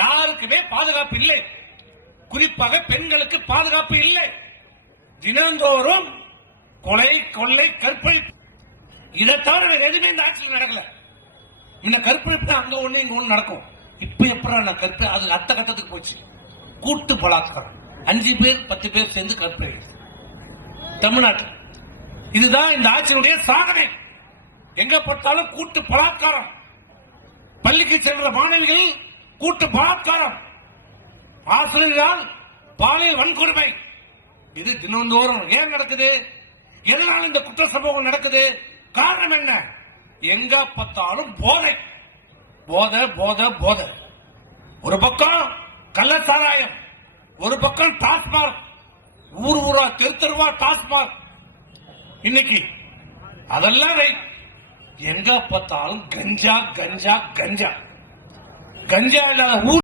யாருக்குமே பாதுகாப்பு இல்லை. குறிப்பாக பெண்களுக்கு பாதுகாப்பு இல்லை. தினந்தோறும் கொலை, கொள்ளை, கற்பழிப்பு, இதை தவிர எதுவுமே இந்த ஆட்சியில் நடக்கல. இந்த கற்பழிப்பு அங்க ஒண்ணு இங்க ஒண்ணு நடக்கும். இப்ப எப்படி கற்பு அது அடுத்த கட்டத்துக்கு போச்சு. கூட்டு பலாத்காரம், 5 பேர் 10 பேர் சேர்ந்து கற்பழிப்பு தமிழ்நாட்டில். இதுதான் இந்த ஆட்சியினுடைய சாதனை. எங்க பார்த்தாலும் கூட்டு பலாத்காரம், பள்ளிக்கு சென்ற மாணவிகள் கூட்டு பலாத்காரம், ஆசிரியர்களால் பாலியல் வன்கொடுமை. இது தினந்தோறும் ஏன் நடக்குது? எதனால இந்த குற்ற சம்பவங்கள் நடக்குது? காரணம் என்ன? எங்க பார்த்தாலும் போதை, போதை, போதை, போதை. ஒரு பக்கம் கள்ளச்சாராயம், ஒரு பக்கம் டாஸ்மாக், ஊர் ஊரா தெரு தெருவா டாஸ்மாக். இன்னைக்கு அதெல்லாம் எங்க பார்த்தாலும் கஞ்சா, கஞ்சா, கஞ்சா. கஞ்சா இல்லாத ஊர்